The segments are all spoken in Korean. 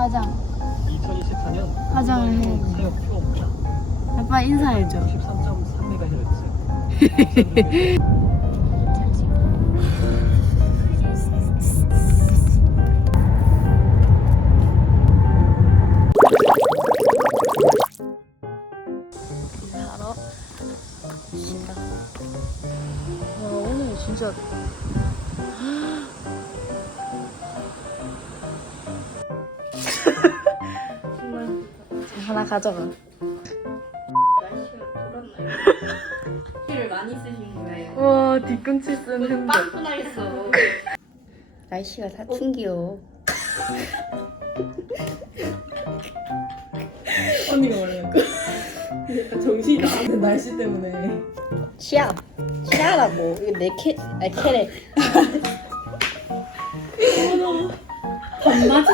화장 2024년 화장을 해. 사용 표입니다. 아빠 인사해줘 13.3MHz. 하러 시다. 와 오늘 진짜 가져가. 를 많이 쓰신 거예요. 와 뒤꿈치 쓴 흔적. 빵꾸나겠어. 날씨가 사춘기요. 언니가 말하는 거. 약간 정신이 나. 날씨 때문에. 시야. 시야라고. 이거 내 캐, 아니 캐래. 반맞이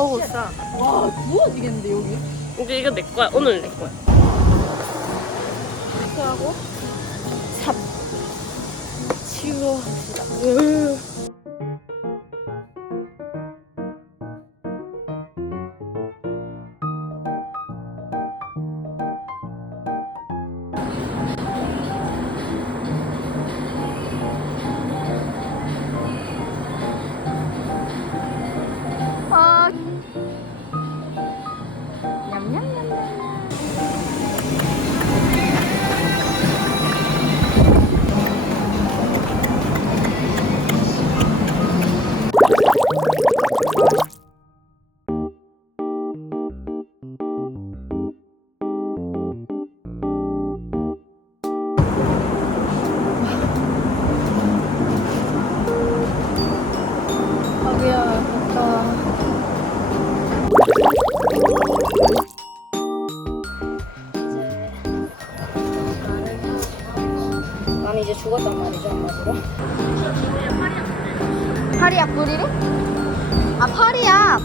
어우 싸. 와 부어지겠는데 여기. 이제 이거 내 거야. 오늘 내 거야. 하고 삽. 치료합시다. 뿌리래? 아, 파리약!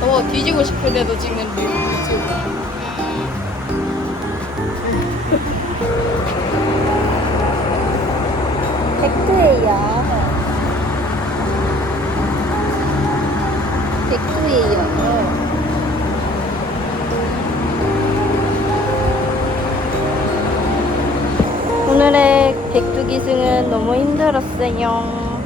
너 뒤지고 싶을 때도 찍는 류 유튜브. 백두예요. 백두예요. 오늘의 백두 기승은 너무 힘들었어요.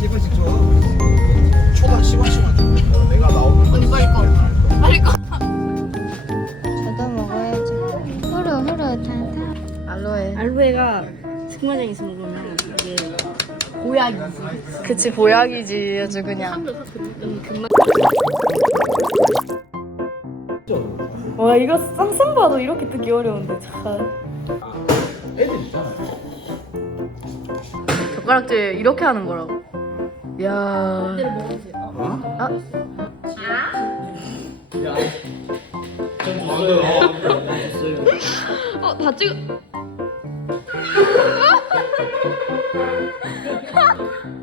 10원씩 줘. 초당 10원씩만 줘. 내가 나오는 언니 빨리 꺼. 빨리 꺼. 저도 먹어야지. 후루 후루 탄탄. 알로에. 알로에가 승마장에서 먹으면 이게 보약이지. 그치 보약이지 아주 그냥. 금방 와 이거 쌍쌍 봐도 이렇게 뜯기 어려운데 참. 애들 있잖아. 젓가락질 이렇게 하는 거라고. 야. 그대로 먹어주세요. 어? 아. 야. 좀 주세요. 어 다 찍. 부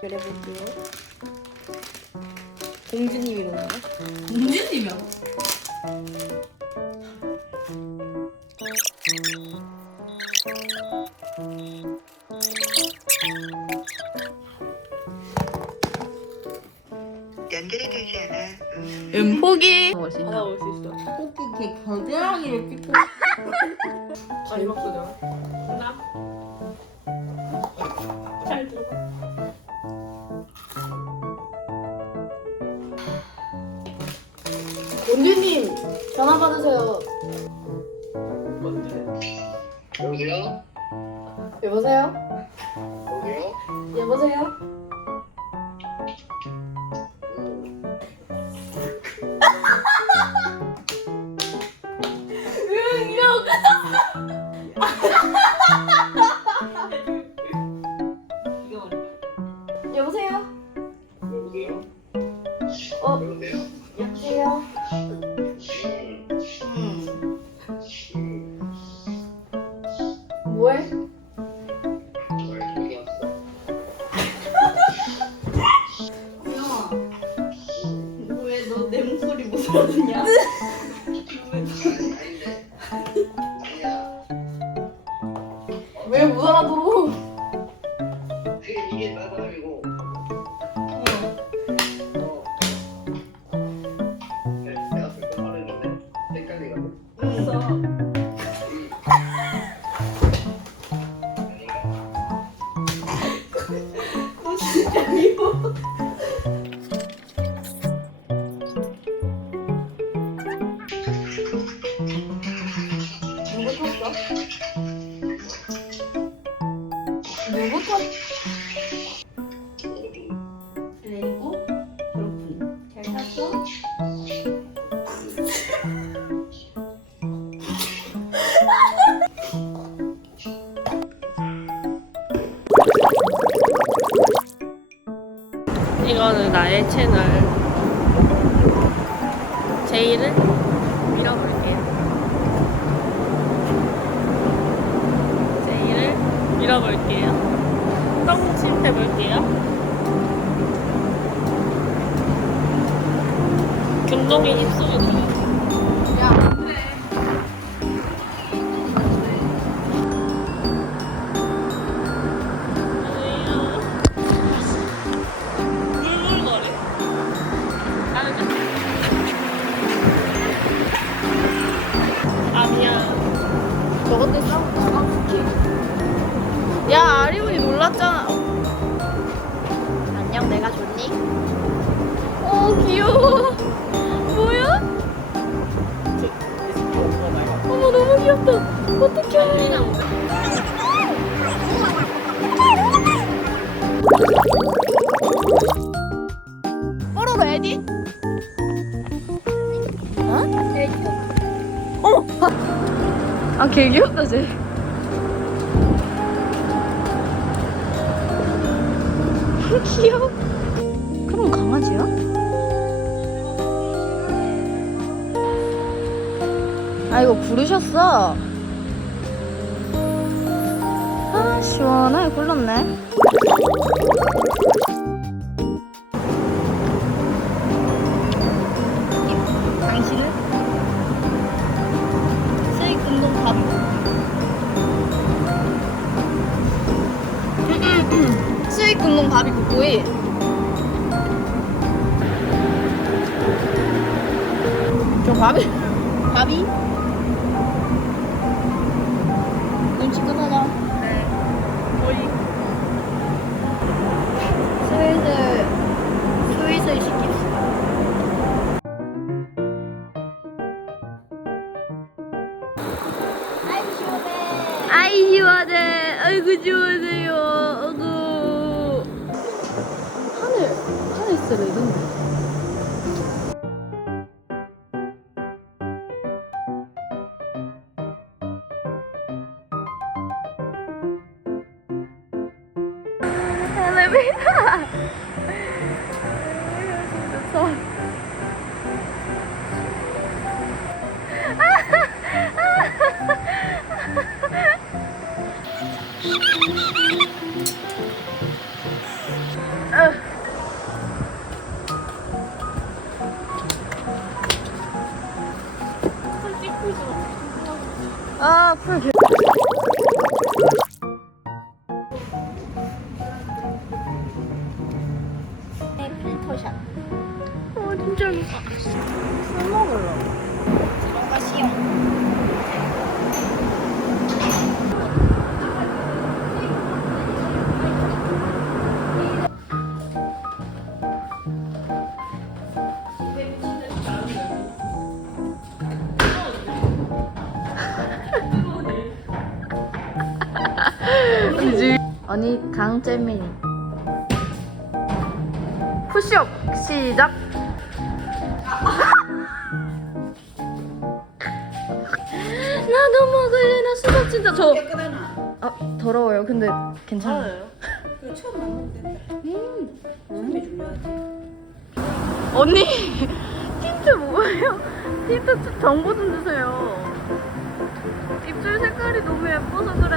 그래 볼게요. 공주님이 오는데? 공주님이야 연결이 되지 않아 음. 음 포기. 하나 올수 있어. 걔 겨드랑이를 찍고 마지막 소절. 나. 전화 받으세요. 여보세요? 여보세요? 여보세요? 여보세요? 여보세요? 뭐해? 구영아 왜너 내 목소리 못 알아듣냐? 탔? 그리고 그렇군 잘 탔어? 이거는 나의 채널. 제이를 밀어볼게요. 제이를 밀어볼게요. 떡침 해볼게요. 금동이 입속에 귀엽다. 어떡해. 뽀로로 에디? 어? 에디. 어머! 아, 개 귀엽다, 쟤. 귀여워. 아, 이거 부르셨어? 아, 시원하게 굴렀네. 당신은? 수익 운동 가비 수익 운동 가비 국구이 저 가비 가비 아이 시원해 아이고 시원해요. 아이고. 하늘 하늘 진짜 레전드 엘리베이터 아, 풀 아니, 강재민이. 푸시업 시작. 나도 먹을래 나 수박 진짜 저. 아 더러워요. 근데 괜찮아요. 언니 힌트 뭐예요? 좀 정보 좀 주세요. 입술 색깔이 너무 예뻐서 그래.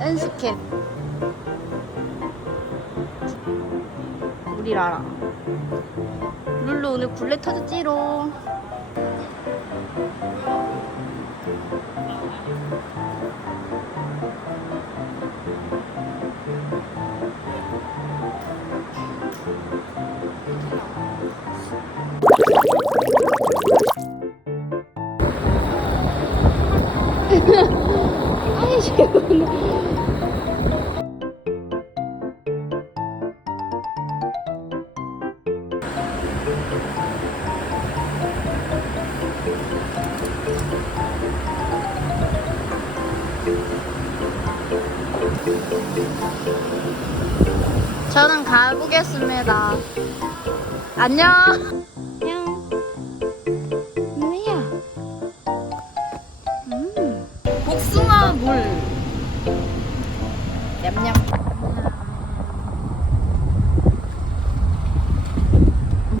엔스캡. 우리 라라. 룰루 오늘 굴레 터졌지롱. 저는 가보겠습니다. 안녕.